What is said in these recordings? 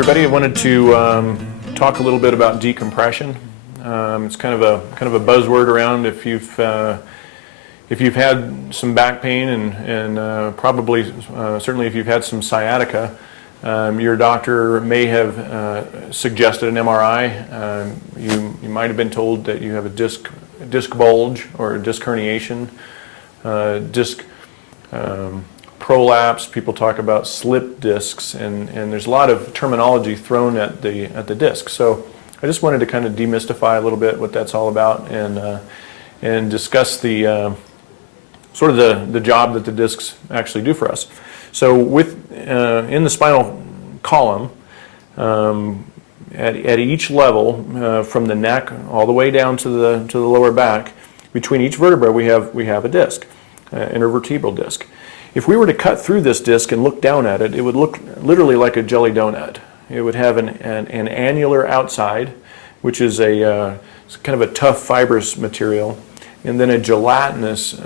everybody. I wanted to talk a little bit about decompression. It's kind of a buzzword around if you've had some back pain and probably certainly if you've had some sciatica. Your doctor may have suggested an MRI. You might have been told that you have a disc bulge or a disc herniation, disc prolapse. People talk about slip discs, and there's a lot of terminology thrown at the disc. So I just wanted to kind of demystify a little bit what that's all about and discuss the sort of the job that the discs actually do for us. So in the spinal column, at each level, from the neck all the way down to the lower back, between each vertebra we have a disc, intervertebral disc. If we were to cut through this disc and look down at it, it would look literally like a jelly donut. It would have an annular outside, which is kind of a tough fibrous material, and then a gelatinous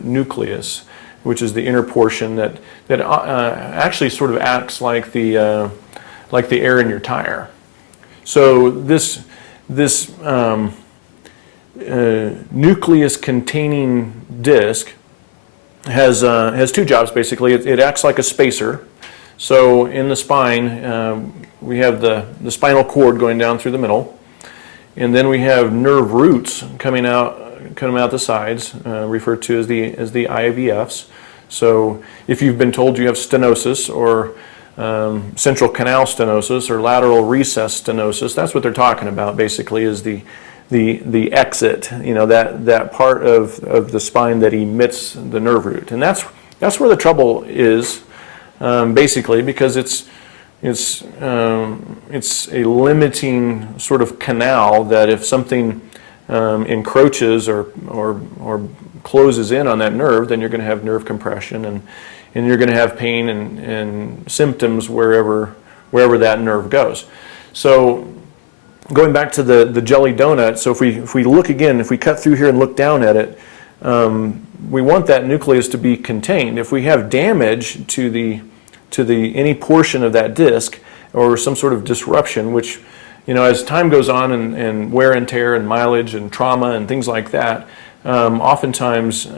nucleus, which is the inner portion that actually sort of acts like the air in your tire. So this nucleus-containing disc has two jobs basically. It acts like a spacer. So in the spine, we have the spinal cord going down through the middle, and then we have nerve roots coming out the sides, referred to as the IVFs. So if you've been told you have stenosis or central canal stenosis or lateral restestenosis, that's what they're talking about basically, is the exit, that part of the spine that emits the nerve root. And that's where the trouble is, basically, because it's a limiting sort of canal that if something encroaches or closes in on that nerve, then you're going to have nerve compression and you're going to have pain and symptoms wherever that nerve goes. So going back to the jelly donut, so if we look again, if we cut through here and look down at it, we want that nucleus to be contained. If we have damage to any portion of that disc or some sort of disruption, which as time goes on and wear and tear and mileage and trauma and things like that, oftentimes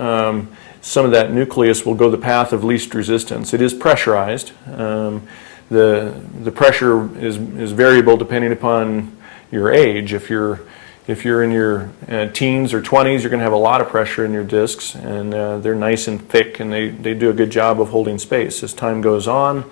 some of that nucleus will go the path of least resistance. It is pressurized. The pressure is variable depending upon your age. If you're in your teens or 20s, you're going to have a lot of pressure in your discs, and they're nice and thick, and they do a good job of holding space. As time goes on,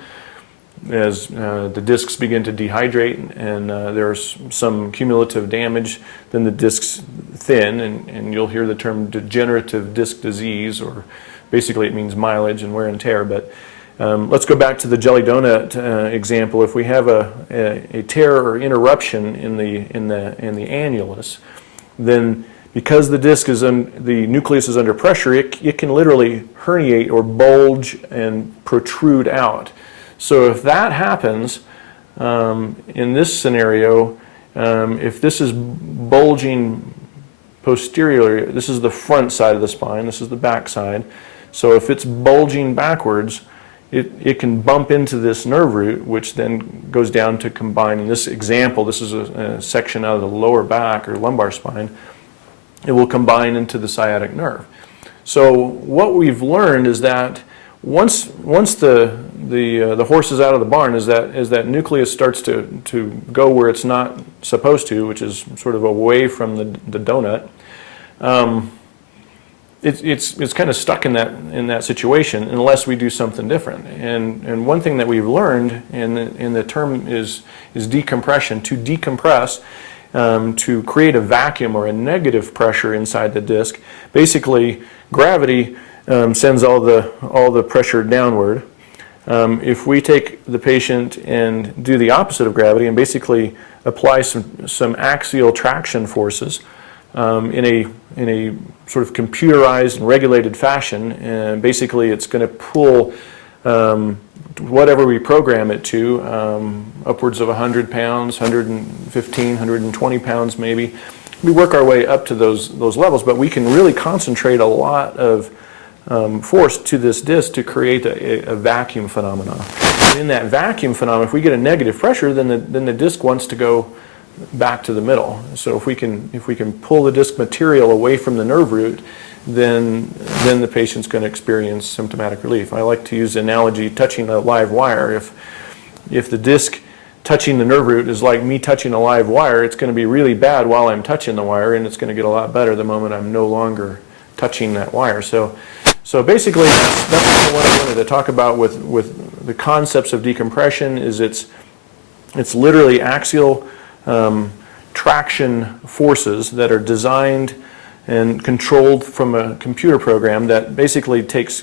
as the discs begin to dehydrate and there's some cumulative damage, then the discs thin, and you'll hear the term degenerative disc disease, or basically it means mileage and wear and tear. But let's go back to the jelly donut example. If we have a tear or interruption in the annulus, then because the disc the nucleus is under pressure, it can literally herniate or bulge and protrude out. So if that happens in this scenario, if this is bulging posteriorly, this is the front side of the spine, this is the back side. So if it's bulging backwards, it can bump into this nerve root, which then goes down to combine. In this example, this is a section out of the lower back or lumbar spine. It will combine into the sciatic nerve. So what we've learned is that once the horse is out of the barn, as that nucleus starts to go where it's not supposed to, which is sort of away from the donut, it's kind of stuck in that situation unless we do something different. And one thing that we've learned, and the term is decompression. To decompress, to create a vacuum or a negative pressure inside the disc, basically gravity sends all the pressure downward. If we take the patient and do the opposite of gravity and basically apply some axial traction forces in a sort of computerized and regulated fashion, and basically it's going to pull whatever we program it to, upwards of 100 pounds, 115, 120 pounds maybe. We work our way up to those levels, but we can really concentrate a lot of force to this disc to create a vacuum phenomenon. in that vacuum phenomenon, if we get a negative pressure, then the disc wants to go back to the middle. So if we can pull the disc material away from the nerve root, then the patient's going to experience symptomatic relief. I like to use the analogy touching a live wire. If the disc touching the nerve root is like me touching a live wire, it's going to be really bad while I'm touching the wire, and it's going to get a lot better the moment I'm no longer touching that wire. So basically, that's what I wanted to talk about with the concepts of decompression. Is it's literally axial traction forces that are designed and controlled from a computer program that basically takes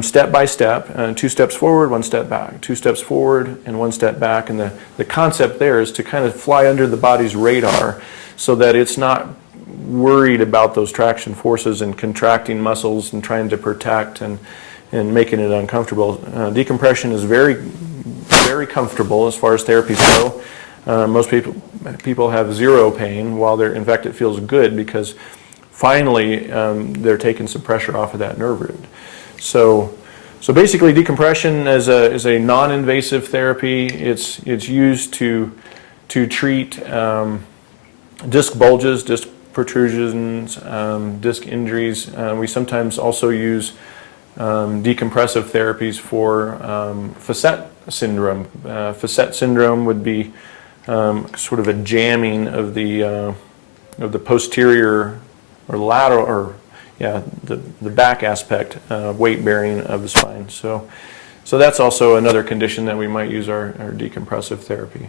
step by step, 2 steps forward, 1 step back, 2 steps forward, and 1 step back. And the concept there is to kind of fly under the body's radar so that it's not worried about those traction forces and contracting muscles and trying to protect and making it uncomfortable. Decompression is very, very comfortable as far as therapies go. Most people have zero pain, while in fact it feels good because finally they're taking some pressure off of that nerve root. So basically, decompression is a non-invasive therapy. It's used to treat disc bulges, disc protrusions, disc injuries. We sometimes also use decompressive therapies for facet syndrome. Facet syndrome would be sort of a jamming of the posterior or lateral, or the back aspect, weight bearing of the spine. So that's also another condition that we might use our decompressive therapy.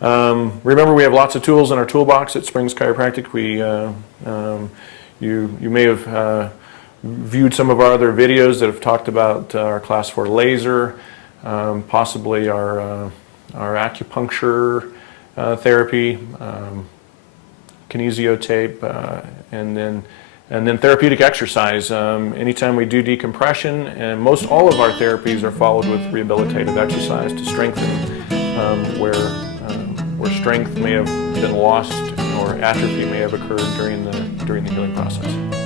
Remember, we have lots of tools in our toolbox at Springs Chiropractic. You may have viewed some of our other videos that have talked about our Class 4 laser, possibly our acupuncture therapy, kinesiotape, and then therapeutic exercise. Anytime we do decompression, and most all of our therapies are followed with rehabilitative exercise to strengthen where strength may have been lost or atrophy may have occurred during the healing process.